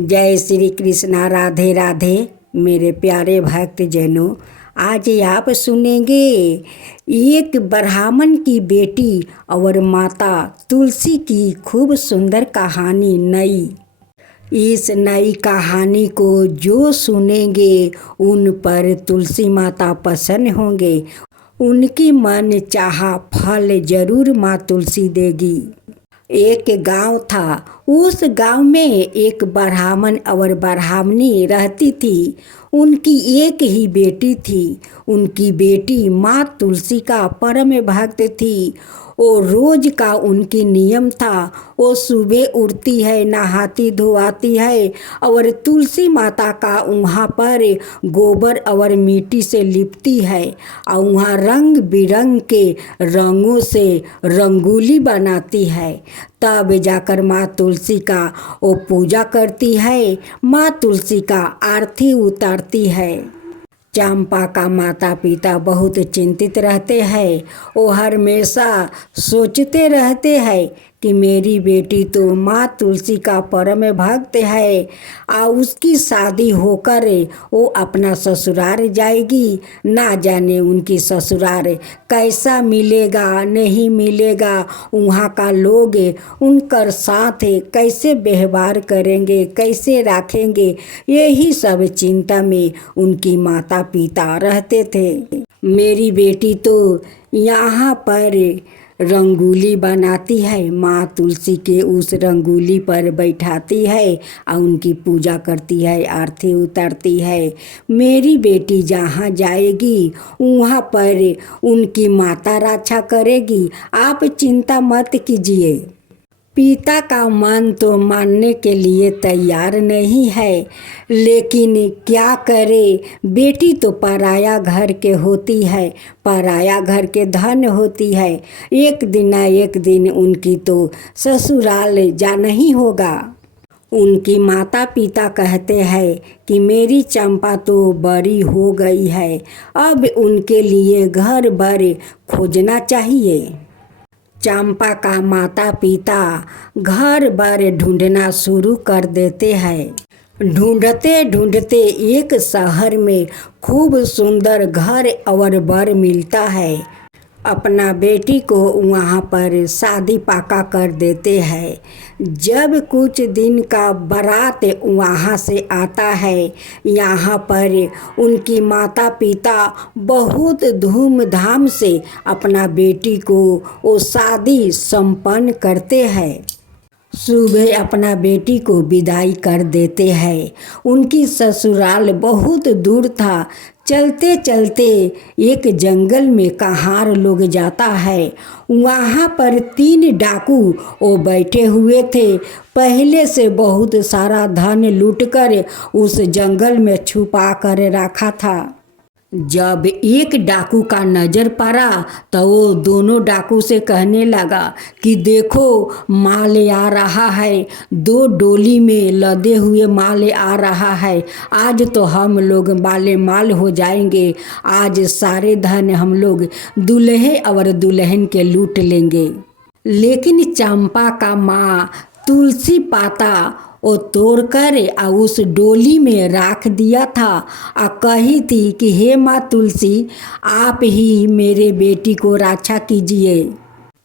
जय श्री कृष्णा। राधे राधे मेरे प्यारे भक्त जनों। आज आप सुनेंगे एक ब्राह्मण की बेटी और माता तुलसी की खूब सुंदर कहानी नई। इस नई कहानी को जो सुनेंगे उन पर तुलसी माता प्रसन्न होंगे। उनकी मन चाहा फल जरूर माँ तुलसी देगी। एक गांव था। उस गांव में एक ब्राह्मण और ब्राह्मणी रहती थी। उनकी एक ही बेटी थी। उनकी बेटी माँ तुलसी का परम भक्त थी। वो रोज का उनकी नियम था। वो सुबह उठती है, नहाती धोआती है और तुलसी माता का वहाँ पर गोबर और मिट्टी से लिपती है और वहाँ रंग बिरंग के रंगों से रंगोली बनाती है। तब जाकर माँ तुलसी का वो पूजा करती है, माँ तुलसी का आरती उतारती है। चंपा का माता पिता बहुत चिंतित रहते हैं। वो हमेशा सोचते रहते हैं कि मेरी बेटी तो माँ तुलसी का परम भक्त है और उसकी शादी होकर वो अपना ससुराल जाएगी। ना जाने उनकी ससुराल कैसा मिलेगा नहीं मिलेगा, वहाँ का लोग उनकर साथ कैसे व्यवहार करेंगे, कैसे रखेंगे, यही सब चिंता में उनकी माता पिता रहते थे। मेरी बेटी तो यहाँ पर रंगोली बनाती है, माँ तुलसी के उस रंगोली पर बैठाती है और उनकी पूजा करती है, आरती उतारती है। मेरी बेटी जहाँ जाएगी वहाँ पर उनकी माता रक्षा करेगी, आप चिंता मत कीजिए। पिता का मन तो मानने के लिए तैयार नहीं है, लेकिन क्या करे, बेटी तो पराया घर के होती है, पराया घर के धन होती है। एक दिन ना एक दिन उनकी तो ससुराल जाना ही होगा। उनकी माता पिता कहते हैं कि मेरी चंपा तो बड़ी हो गई है, अब उनके लिए घर भर खोजना चाहिए। चंपा का माता पिता घर भर ढूंढना शुरू कर देते हैं। ढूंढते ढूंढते एक शहर में खूब सुंदर घर और बर मिलता है। अपना बेटी को वहाँ पर शादी पाका कर देते हैं। जब कुछ दिन का बारात वहाँ से आता है, यहाँ पर उनकी माता पिता बहुत धूमधाम से अपना बेटी को वो शादी संपन्न करते हैं। सुबह अपना बेटी को विदाई कर देते हैं। उनकी ससुराल बहुत दूर था। चलते चलते एक जंगल में कहार लोग जाता है। वहाँ पर 3 डाकू वो बैठे हुए थे। पहले से बहुत सारा धन लूटकर उस जंगल में छुपा कर रखा था। जब एक डाकू का नज़र पड़ा तो वो दोनों डाकू से कहने लगा कि देखो माल आ रहा है, 2 डोली में लदे हुए माल आ रहा है। आज तो हम लोग माले माल हो जाएंगे। आज सारे धन हम लोग दूल्हे और दुल्हन के लूट लेंगे। लेकिन चंपा का माँ तुलसी पाता वो तोड़कर उस डोली में रख दिया था और कही थी कि हे माँ तुलसी, आप ही मेरे बेटी को रक्षा कीजिए।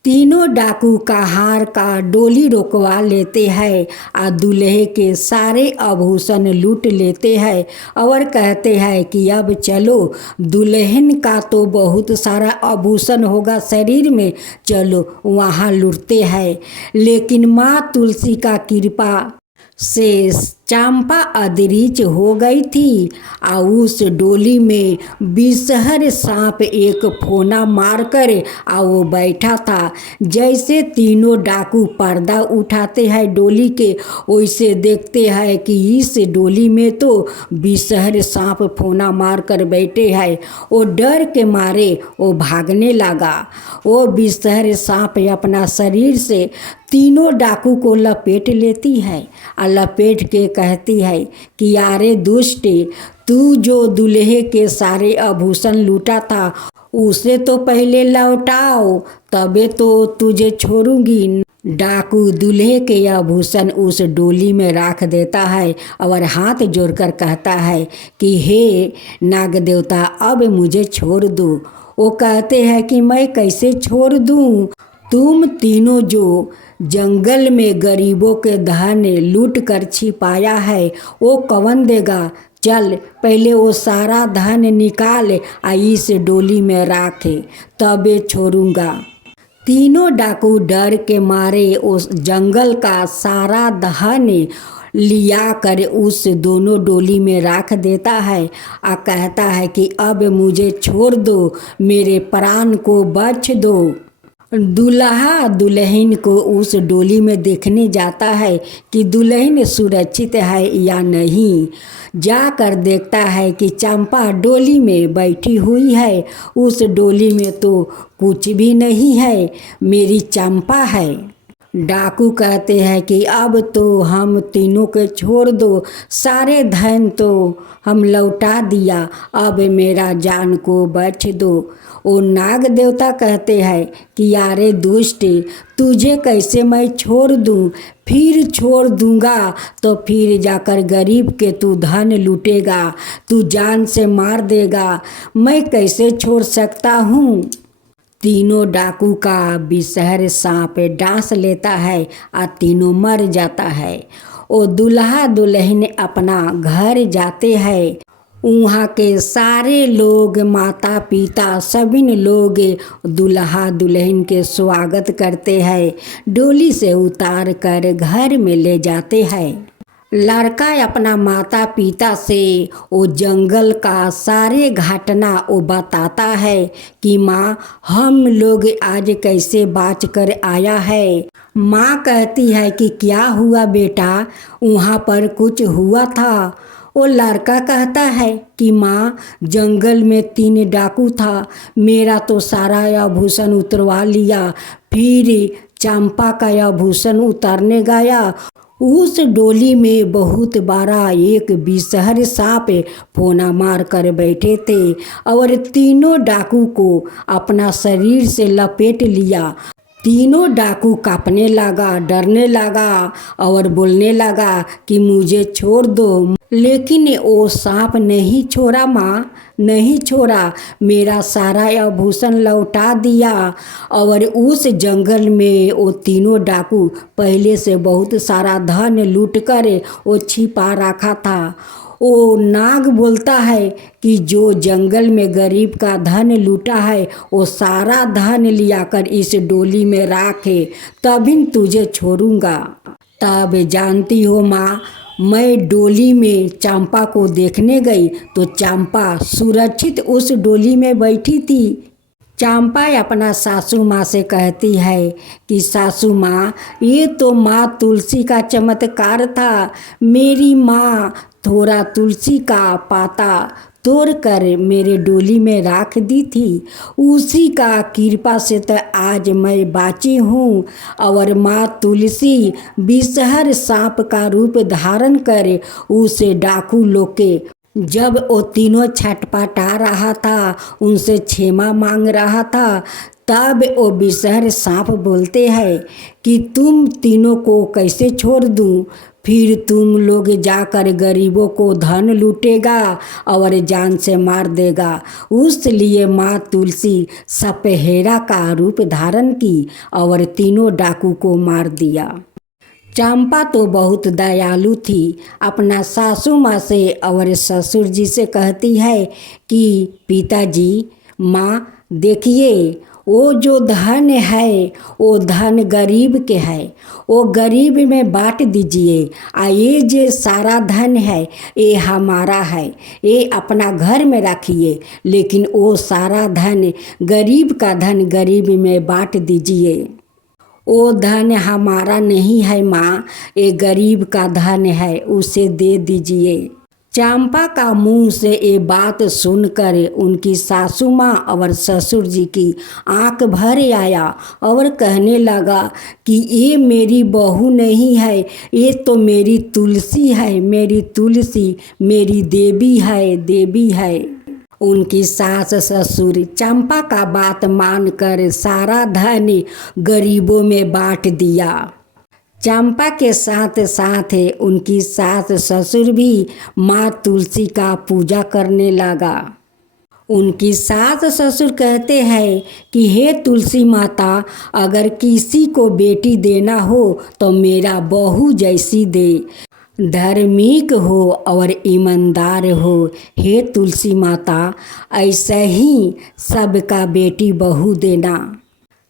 तीनों डाकू कहार का डोली रोकवा लेते हैं और दूल्हे के सारे आभूषण लूट लेते हैं और कहते हैं कि अब चलो, दुल्हन का तो बहुत सारा आभूषण होगा शरीर में, चलो वहाँ लूटते हैं। लेकिन माँ तुलसी का कृपा से चंपा अदृश्य हो गई थी और उस डोली में विषहर सांप एक फोना मारकर वो बैठा था। जैसे तीनों डाकू पर्दा उठाते हैं डोली के, वैसे देखते हैं कि इस डोली में तो विषहर सांप फोना मारकर बैठे हैं। वो डर के मारे वो भागने लगा। वो विषहर सांप अपना शरीर से तीनों डाकू को लपेट लेती है और लपेट के कहती है कि यारे दुष्ट, तू जो दूल्हे के सारे आभूषण लूटा था उसे तो पहले लौटाओ, तबे तो तुझे छोड़ूंगी, डाकू दूल्हे के आभूषण उस डोली में रख देता है और हाथ जोड़कर कहता है कि हे नाग देवता, अब मुझे छोड़ दो। वो कहते हैं कि मैं कैसे छोड़ दूँ? तुम तीनों जो जंगल में गरीबों के धन लूट कर छिपाया है वो कौन देगा? चल पहले वो सारा धन निकाल इस डोली में रखे, तबे छोड़ूंगा। तीनों डाकू डर के मारे उस जंगल का सारा धन लिया कर उस दोनों डोली में रख देता है और कहता है कि अब मुझे छोड़ दो, मेरे प्राण को बख्श दो। दूल्हा दुल्हन को उस डोली में देखने जाता है कि दुल्हन सुरक्षित है या नहीं। जाकर देखता है कि चंपा डोली में बैठी हुई है। उस डोली में तो कुछ भी नहीं है, मेरी चंपा है। डाकू कहते हैं कि अब तो हम तीनों के छोड़ दो, सारे धन तो हम लौटा दिया, अब मेरा जान को बख्श दो। वो नाग देवता कहते हैं कि यारे दुष्ट, तुझे कैसे मैं छोड़ दूँ? फिर छोड़ दूँगा तो फिर जाकर गरीब के तू धन लूटेगा, तू जान से मार देगा, मैं कैसे छोड़ सकता हूँ? तीनों डाकू का विषहर सांप डांस लेता है और तीनों मर जाता है। वो दूल्हा दुल्हन अपना घर जाते हैं। वहाँ के सारे लोग, माता पिता सभी लोग दूल्हा दुल्हन के स्वागत करते हैं, डोली से उतार कर घर में ले जाते हैं। लड़का अपना माता पिता से वो जंगल का सारे घटना वो बताता है कि माँ, हम लोग आज कैसे बच कर आया है। माँ कहती है कि क्या हुआ बेटा, वहाँ पर कुछ हुआ था? वो लड़का कहता है कि माँ, जंगल में 3 डाकू था, मेरा तो सारा आभूषण उतरवा लिया, फिर चंपा का आभूषण उतारने गया। उस डोली में बहुत बड़ा एक विषहर सांप फोना मार कर बैठे थे और तीनों डाकू को अपना शरीर से लपेट लिया। तीनों डाकू कांपने लगा, डरने लगा और बोलने लगा कि मुझे छोड़ दो। लेकिन वो सांप नहीं छोड़ा माँ, नहीं छोड़ा, मेरा सारा आभूषण लौटा दिया। और उस जंगल में वो तीनों डाकू पहले से बहुत सारा धन लूट कर वो छिपा रखा था। वो नाग बोलता है कि जो जंगल में गरीब का धन लूटा है वो सारा धन लिया कर इस डोली में रखे, तभी तुझे छोड़ूंगा। तब जानती हो माँ, मैं डोली में चंपा को देखने गई तो चंपा सुरक्षित उस डोली में बैठी थी। चंपा अपना सासू माँ से कहती है कि सासू माँ, ये तो माँ तुलसी का चमत्कार था। मेरी माँ थोड़ा तुलसी का पाता तोड़ कर मेरे डोली में रख दी थी, उसी का कृपा से तो आज मैं बाची हूँ। और माँ तुलसी विषहर सांप का रूप धारण कर उसे डाकू लोग के जब वो तीनों छटपटा रहा था, उनसे क्षमा मांग रहा था, तब वो विषहर सांप बोलते हैं कि तुम तीनों को कैसे छोड़ दूँ? फिर तुम लोग जाकर गरीबों को धन लूटेगा और जान से मार देगा। उस लिए माँ तुलसी सपेहरा का रूप धारण की और तीनों डाकू को मार दिया। चंपा तो बहुत दयालु थी। अपना सासू माँ से और ससुर जी से कहती है कि पिताजी, माँ देखिए, वो जो धन है वो धन गरीब के है, वो गरीब में बांट दीजिए। ये जो सारा धन है ये हमारा है, ये अपना घर में रखिए, लेकिन वो सारा धन गरीब का धन गरीब में बांट दीजिए। वो धन हमारा नहीं है माँ, ये गरीब का धन है, उसे दे दीजिए। चंपा का मुंह से ये बात सुनकर उनकी सासू माँ और ससुर जी की आंख भर आया और कहने लगा कि ये मेरी बहू नहीं है, ये तो मेरी तुलसी है, मेरी तुलसी मेरी देवी है, देवी है। उनकी सास ससुर चंपा का बात मानकर सारा धन गरीबों में बांट दिया। चंपा के साथ साथ उनकी सास ससुर भी माँ तुलसी का पूजा करने लगा। उनकी सास ससुर कहते हैं कि हे तुलसी माता, अगर किसी को बेटी देना हो तो मेरा बहू जैसी दे, धार्मिक हो और ईमानदार हो। हे तुलसी माता, ऐसा ही सबका बेटी बहू देना।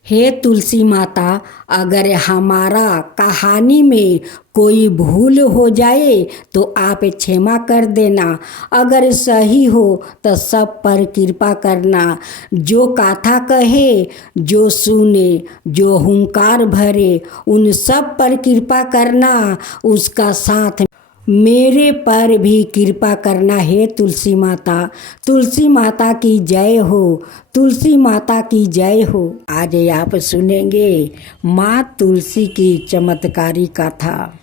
हे तुलसी माता, अगर हमारा कहानी में कोई भूल हो जाए तो आप क्षमा कर देना। अगर सही हो तो सब पर कृपा करना। जो कथा कहे, जो सुने, जो हुंकार भरे, उन सब पर कृपा करना। उसका साथ मेरे पर भी कृपा करना। हे तुलसी माता, तुलसी माता की जय हो, तुलसी माता की जय हो। आज आप सुनेंगे माँ तुलसी की चमत्कारी कथा।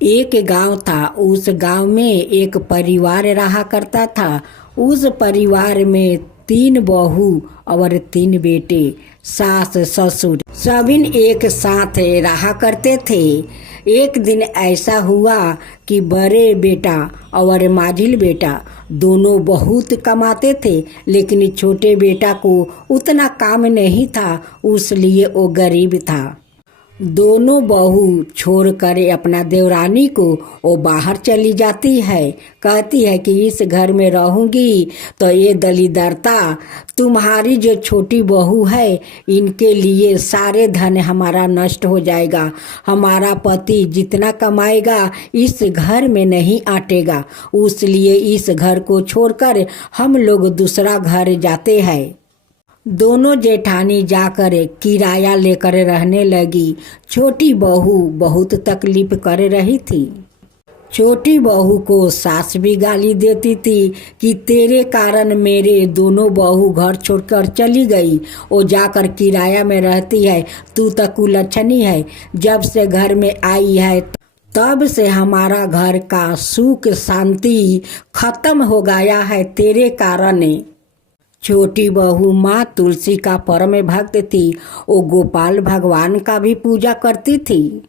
एक गांव था, उस गांव में एक परिवार रहा करता था। उस परिवार में 3 बहू और 3 बेटे, सास ससुर सभी एक साथ रहा करते थे। एक दिन ऐसा हुआ कि बड़े बेटा और माझिल बेटा दोनों बहुत कमाते थे, लेकिन छोटे बेटा को उतना काम नहीं था, इसलिए वो गरीब था। दोनों बहू छोड़कर अपना देवरानी को वो बाहर चली जाती है। कहती है कि इस घर में रहूंगी तो ये दलिदरता, तुम्हारी जो छोटी बहू है इनके लिए सारे धन हमारा नष्ट हो जाएगा। हमारा पति जितना कमाएगा इस घर में नहीं आटेगा, इसलिए इस घर को छोड़कर हम लोग दूसरा घर जाते हैं। दोनों जेठानी जाकर किराया लेकर रहने लगी। छोटी बहू बहुत तकलीफ कर रही थी। छोटी बहू को सास भी गाली देती थी कि तेरे कारण मेरे दोनों बहू घर छोड़कर चली गई, वो जाकर किराया में रहती है, तू तो कुलच्छनी है। जब से घर में आई है तब से हमारा घर का सुख शांति खत्म हो गया है तेरे कारण। छोटी बहू माँ तुलसी का परम भक्त थी, वो गोपाल भगवान का भी पूजा करती थी।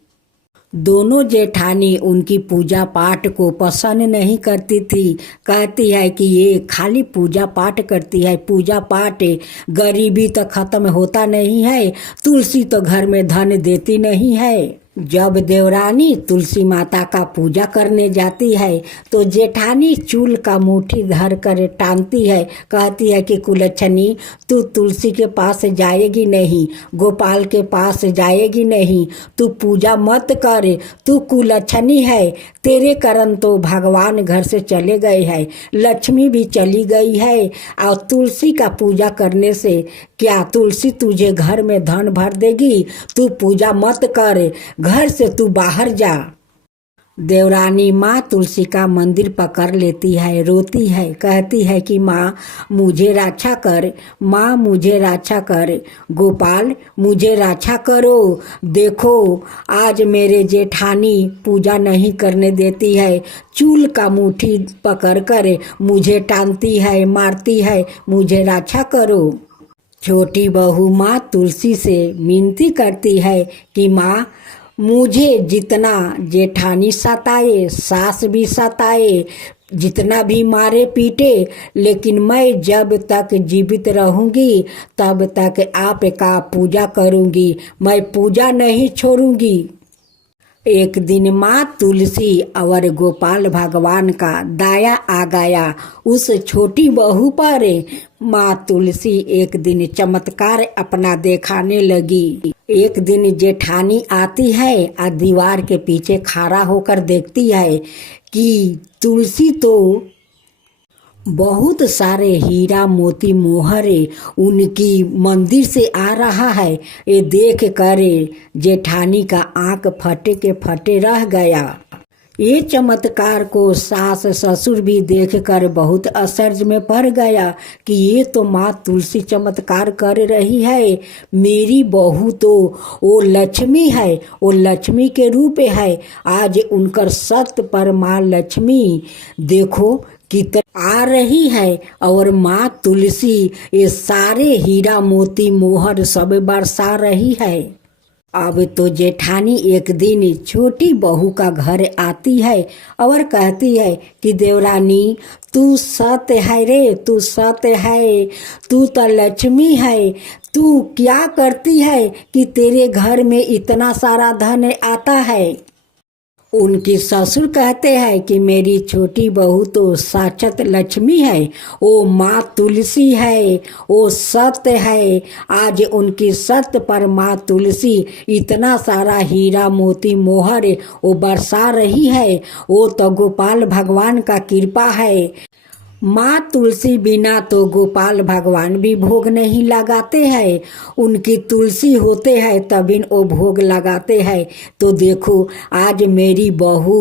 दोनों जेठानी उनकी पूजा पाठ को पसंद नहीं करती थी। कहती है कि ये खाली पूजा पाठ करती है, पूजा पाठ, गरीबी तो खत्म होता नहीं है, तुलसी तो घर में धन देती नहीं है। जब देवरानी तुलसी माता का पूजा करने जाती है तो जेठानी चूल का मुट्ठी धर कर टांगती है। कहती है कि कुलच्छनी, तू तुलसी के पास जाएगी नहीं, गोपाल के पास जाएगी नहीं, तू पूजा मत कर, तू कुलच्छनी है। तेरे कारण तो भगवान घर से चले गए हैं, लक्ष्मी भी चली गई है, और तुलसी का पूजा करने से क्या तुलसी तुझे घर में धन भर देगी? तू पूजा मत कर, घर से तू बाहर जा। देवरानी माँ तुलसी का मंदिर पकड़ लेती है, रोती है, कहती है कि माँ मुझे रक्षा कर, माँ मुझे रक्षा कर, गोपाल मुझे रक्षा करो। देखो आज मेरे जेठानी पूजा नहीं करने देती है, चूल का मुट्ठी पकड़ कर मुझे टांगती है, मारती है, मुझे रक्षा करो। छोटी बहू माँ तुलसी से विनती करती है कि माँ मुझे जितना जेठानी सताए, सास भी सताए, जितना भी मारे पीटे, लेकिन मैं जब तक जीवित रहूंगी तब तक आपका पूजा करूंगी, मैं पूजा नहीं छोड़ूंगी। एक दिन माँ तुलसी और गोपाल भगवान का दया आ गया उस छोटी बहू पर। माँ तुलसी एक दिन चमत्कार अपना दिखाने लगी। एक दिन जेठानी आती है और दीवार के पीछे खड़ा होकर देखती है कि तुलसी तो बहुत सारे हीरा मोती मोहरे उनकी मंदिर से आ रहा है। ये देख कर जेठानी का आंख फटे के फटे रह गया। ये चमत्कार को सास ससुर भी देखकर बहुत आश्चर्य में पड़ गया कि ये तो माँ तुलसी चमत्कार कर रही है, मेरी बहू तो वो लक्ष्मी है, वो लक्ष्मी के रूप है। आज उनकर सत्य पर माँ लक्ष्मी देखो कितना आ रही है और माँ तुलसी ये सारे हीरा मोती मोहर सब बरसा रही है। अब तो जेठानी एक दिन छोटी बहू का घर आती है और कहती है कि देवरानी तू सत्य है रे, तू सत्य है, तू तो लक्ष्मी है, तू क्या करती है कि तेरे घर में इतना सारा धन आता है। उनकी ससुर कहते हैं कि मेरी छोटी बहू तो साक्षात लक्ष्मी है, वो माँ तुलसी है, वो सत्य है। आज उनकी सत्य पर माँ तुलसी इतना सारा हीरा मोती मोहर वो बरसा रही है। वो तो गोपाल भगवान का कृपा है। माँ तुलसी बिना तो गोपाल भगवान भी भोग नहीं लगाते हैं। उनकी तुलसी होते हैं तभी वो भोग लगाते हैं। तो देखो आज मेरी बहू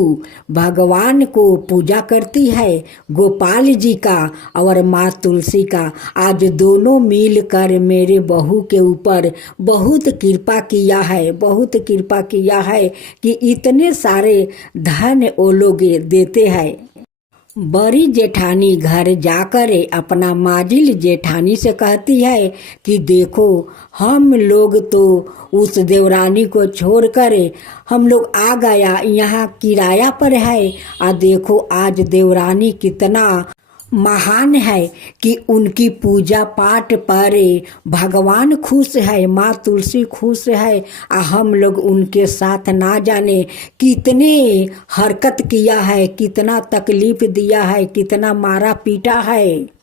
भगवान को पूजा करती है, गोपाल जी का और माँ तुलसी का। आज दोनों मिलकर मेरे बहू के ऊपर बहुत कृपा किया है, बहुत कृपा किया है कि इतने सारे धन वो लोग देते हैं। बड़ी जेठानी घर जाकर अपना माजिल जेठानी से कहती है कि देखो हम लोग तो उस देवरानी को छोड़कर हम लोग आ गया, यहाँ किराया पर है। और देखो आज देवरानी कितना महान है कि उनकी पूजा पाठ पर भगवान खुश है, माँ तुलसी खुश है। हम लोग उनके साथ ना जाने कितने हरकत किया है, कितना तकलीफ दिया है, कितना मारा पीटा है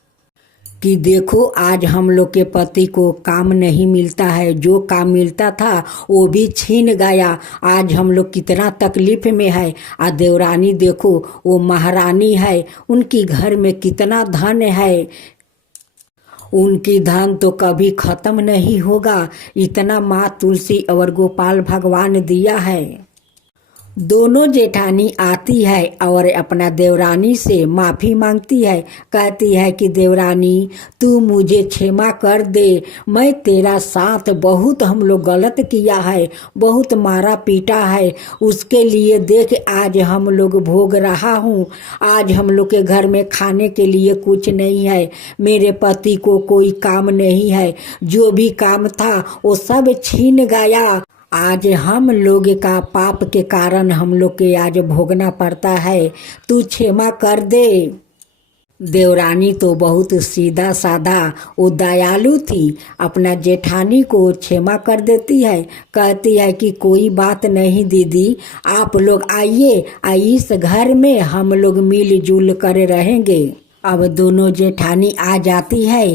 कि देखो आज हम लोग के पति को काम नहीं मिलता है, जो काम मिलता था वो भी छीन गया। आज हम लोग कितना तकलीफ में है। आ देवरानी देखो वो महारानी है, उनकी घर में कितना धन है, उनकी धन तो कभी खत्म नहीं होगा। इतना माँ तुलसी और गोपाल भगवान दिया है। दोनों जेठानी आती है और अपना देवरानी से माफ़ी मांगती है। कहती है कि देवरानी तू मुझे क्षमा कर दे, मैं तेरा साथ बहुत हम लोग गलत किया है, बहुत मारा पीटा है, उसके लिए देख आज हम लोग भोग रहा हूँ। आज हम लोग के घर में खाने के लिए कुछ नहीं है, मेरे पति को कोई काम नहीं है, जो भी काम था वो सब छीन गया। आज हम लोग का पाप के कारण हम लोग के आज भोगना पड़ता है, तू क्षमा कर दे। देवरानी तो बहुत सीधा साधा वो दयालु थी, अपना जेठानी को क्षमा कर देती है। कहती है कि कोई बात नहीं दीदी, आप लोग आइए, इस घर में हम लोग मिलजुल कर रहेंगे। अब दोनों जेठानी आ जाती है,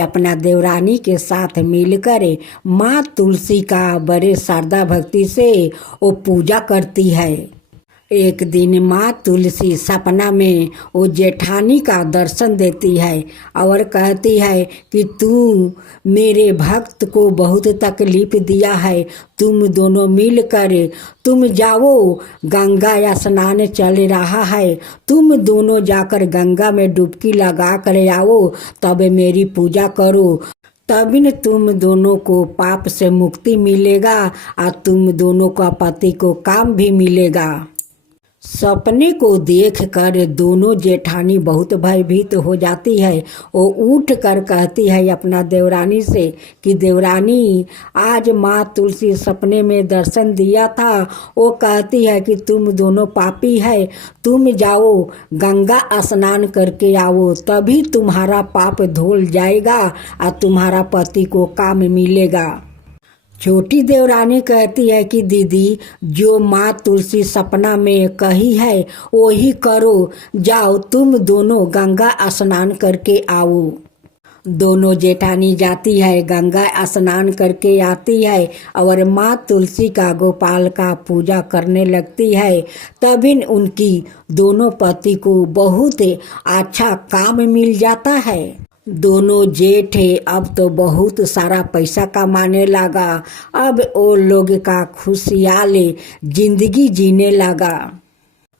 अपना देवरानी के साथ मिलकर माँ तुलसी का बड़े श्रद्धा भक्ति से वो पूजा करती है। एक दिन माँ तुलसी सपना में वो जेठानी का दर्शन देती है और कहती है कि तू मेरे भक्त को बहुत तकलीफ दिया है, तुम दोनों मिलकर तुम जाओ, गंगा स्नान चल रहा है, तुम दोनों जाकर गंगा में डुबकी लगा कर आओ, तब मेरी पूजा करो, तभी न तुम दोनों को पाप से मुक्ति मिलेगा और तुम दोनों का पति को काम भी मिलेगा। सपने को देखकर दोनों जेठानी बहुत भयभीत हो जाती है। वो उठ कर कहती है अपना देवरानी से कि देवरानी आज माँ तुलसी सपने में दर्शन दिया था, वो कहती है कि तुम दोनों पापी है, तुम जाओ गंगा स्नान करके आओ, तभी तुम्हारा पाप धुल जाएगा और तुम्हारा पति को काम मिलेगा। छोटी देवरानी कहती है कि दीदी जो माँ तुलसी सपना में कही है वही करो, जाओ तुम दोनों गंगा स्नान करके आओ। दोनों जेठानी जाती है, गंगा स्नान करके आती है और माँ तुलसी का गोपाल का पूजा करने लगती है। तभी उनकी दोनों पति को बहुत अच्छा काम मिल जाता है। दोनों जेठ अब तो बहुत सारा पैसा कमाने लगा, अब वो लोग का खुशहाल जिंदगी जीने लगा।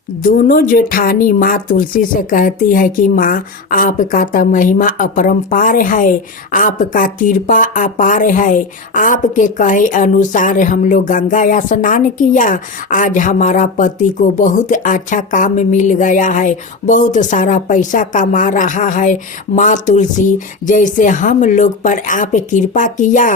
दोनों जेठानी माँ तुलसी से कहती है कि माँ आपका तो महिमा अपरंपार है, आपका कृपा अपार है। आपके कहे अनुसार हम लोग गंगा स्नान किया, आज हमारा पति को बहुत अच्छा काम मिल गया है, बहुत सारा पैसा कमा रहा है। माँ तुलसी, जैसे हम लोग पर आप कृपा किया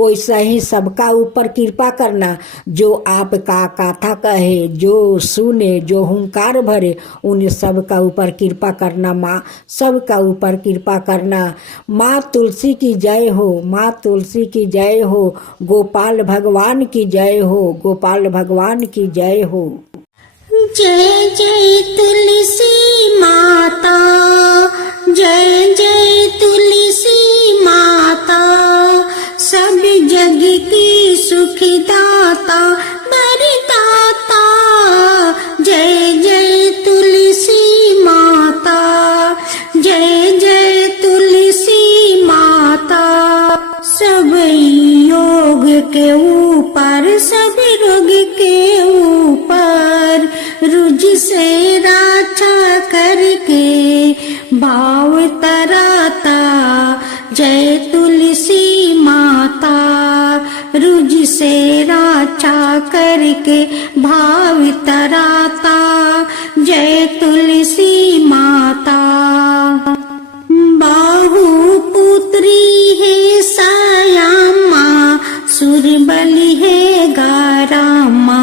वैसे ही सबका ऊपर कृपा करना। जो आपका कथा कहे, जो सुने, जो हुंकार भरे, उन सब का ऊपर कृपा करना माँ, सब का ऊपर कृपा करना। माँ तुलसी की जय हो, माँ तुलसी की जय हो, गोपाल भगवान की जय हो, गोपाल भगवान की जय हो। जय जय तुलसी माता, जय जय तुलसी माता, सब जग की सुखदाता वरदाता। जय जय तुलसी माता, जय जय तुलसी माता, सब योग के ऊपर, सब रोग के ऊपर, रुज से रक्षा करके भाव तराता। जय तुलसी माता, रुज से रक्षा करके भाव तराता। जय तुलसी माता। बाहु पुत्री है सयामा, सुरबली है गारामा,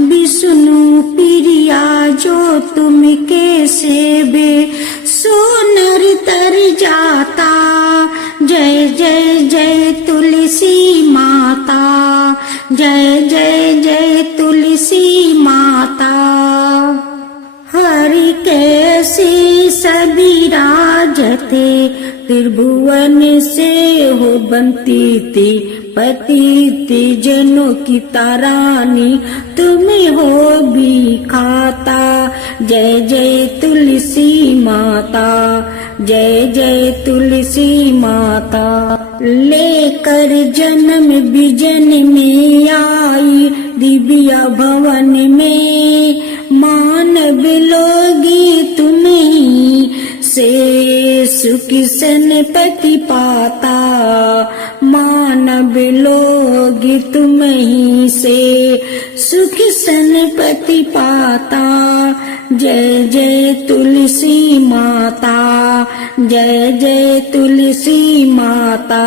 विष्णु प्रिया जो तुम के सेवे, सोनर तर जाता। जय जय जय तुलसी माता, जय जय जय तुलसी माता। हरि कैसे सभी राजते, त्रिभुवन से हो बनती थी, पति थी जनों की तारानी, तुम्हें हो भी खाता। जय जय तुलसी माता, जय जय तुलसी माता। लेकर जन्म बिजन में आई, दिव्या भवन में, मानव लोगी तुम्हीं से सुख सनपति पाता। मानव लोग तुम्हीं से सुख सनपति पाता। जय जय तुलसी माता, जय जय तुलसी माता।